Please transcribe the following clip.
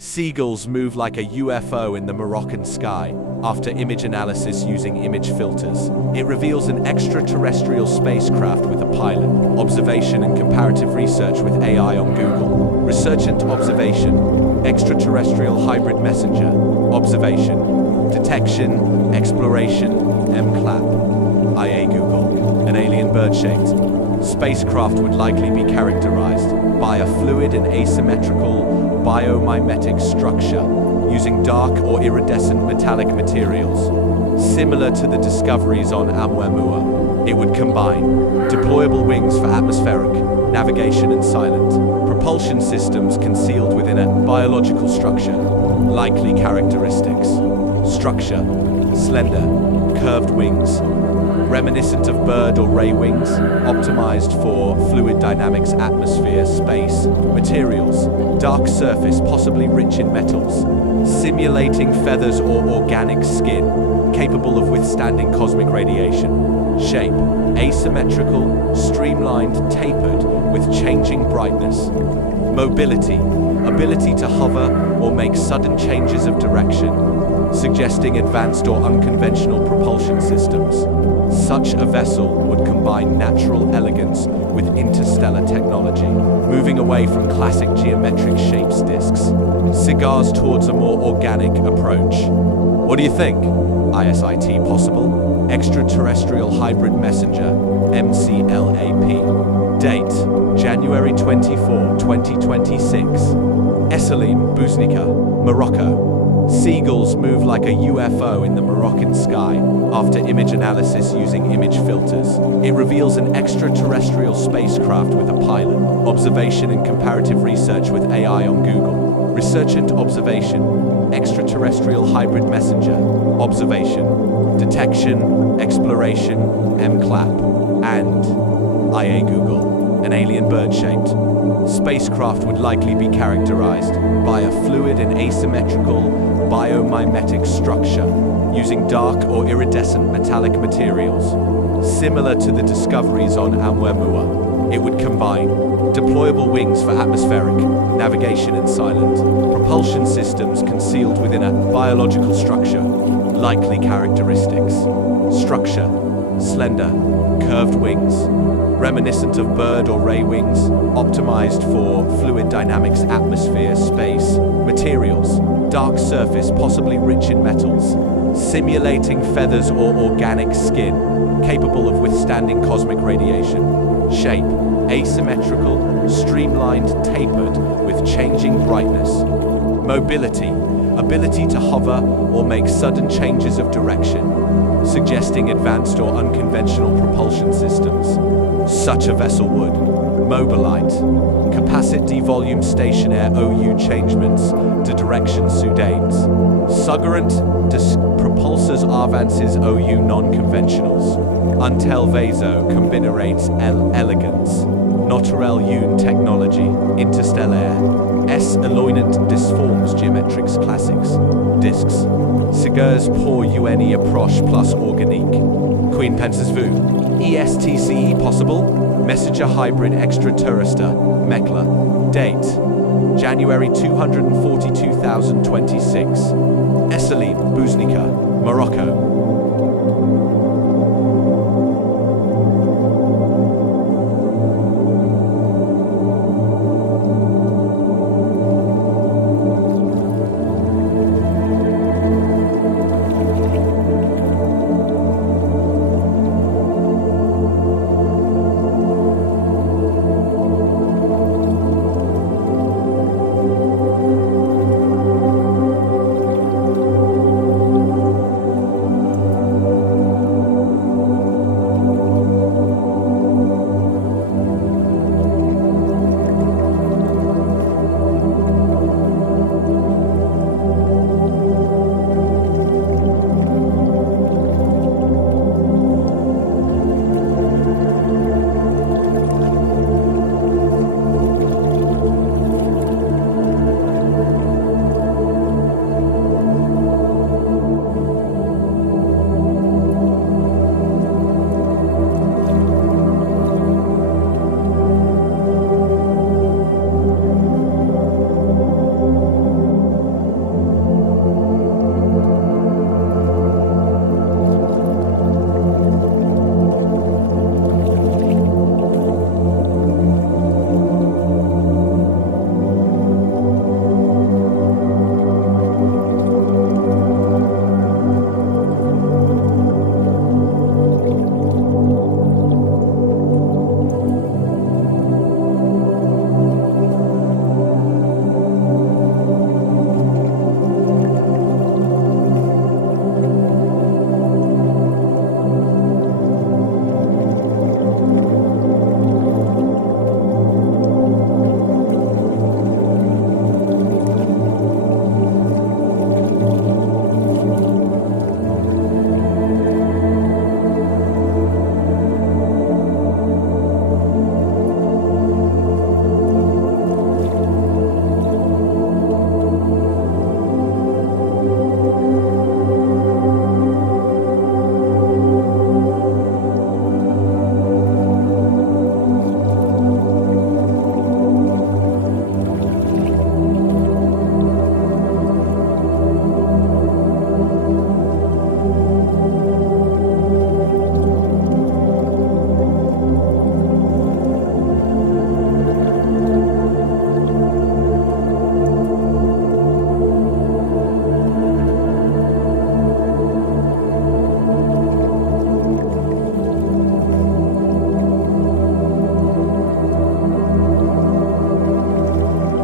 Seagulls move like a UFO in the Moroccan sky. After image analysis using image filters, it reveals an extraterrestrial spacecraft with a pilot. Observation and comparative research with AI on Google. Resurgent observation. Extraterrestrial hybrid messenger. Observation. Detection. Exploration. MCLAP. IA Google. An alien bird-shaped spacecraft would likely be characterized by a fluid and asymmetrical biomimetic structure using dark or iridescent metallic materials. Similar to the discoveries on Oumuamua, it would combine deployable wings for atmospheric navigation and silent propulsion systems concealed within a biological structure. Likely characteristics: structure, slender, curved wings, reminiscent of bird or ray wings, optimized for fluid dynamics, atmosphere, space. Materials: dark surface, possibly rich in metals, simulating feathers or organic skin, capable of withstanding cosmic radiation. Shape: asymmetrical, streamlined, tapered, with changing brightness. Mobility: ability to hover or make sudden changes of direction, suggesting advanced or unconventional propulsion systems. Such a vessel would combine natural elegance with interstellar technology, moving away from classic geometric shapes disks. Cigars towards a more organic approach. What do you think? ISIT possible? Extraterrestrial hybrid messenger, MCLAP. Date: January 24, 2026. Essalim, Buznica, Morocco. Seagulls move like a UFO in the Moroccan sky. After image analysis using image filters, it reveals an extraterrestrial spacecraft with a pilot. Observation and comparative research with AI on Google. Resurgent observation. Extraterrestrial hybrid messenger. Observation. Detection. Exploration. MCLAP. And IA Google. An alien bird-shaped spacecraft would likely be characterized by a fluid and asymmetrical biomimetic structure using dark or iridescent metallic materials. Similar to the discoveries on Oumuamua, it would combine deployable wings for atmospheric navigation and silent propulsion systems concealed within a biological structure. Likely characteristics: structure, slender, curved wings, reminiscent of bird or ray wings, optimized for fluid dynamics, atmosphere, space. Materials: dark surface, possibly rich in metals, simulating feathers or organic skin, capable of withstanding cosmic radiation. Shape: asymmetrical, streamlined, tapered, with changing brightness. Mobility: ability to hover or make sudden changes of direction, suggesting advanced or unconventional propulsion systems. Such a vessel would mobilite, capacity volume stationaire OU changements to direction soudains, suggerant propulsors avances OU non-conventionals, untel vaso combinerates elegance, naturel une technology, interstellar, S eloinant disforms geometrics classics, discs, cigars pour une approche plus organique. Queen pensez-vous? ESTCE possible? Messenger hybrid extraterrestrial, Mekla. Date: January 242,026. Essalim, Buznica, Morocco.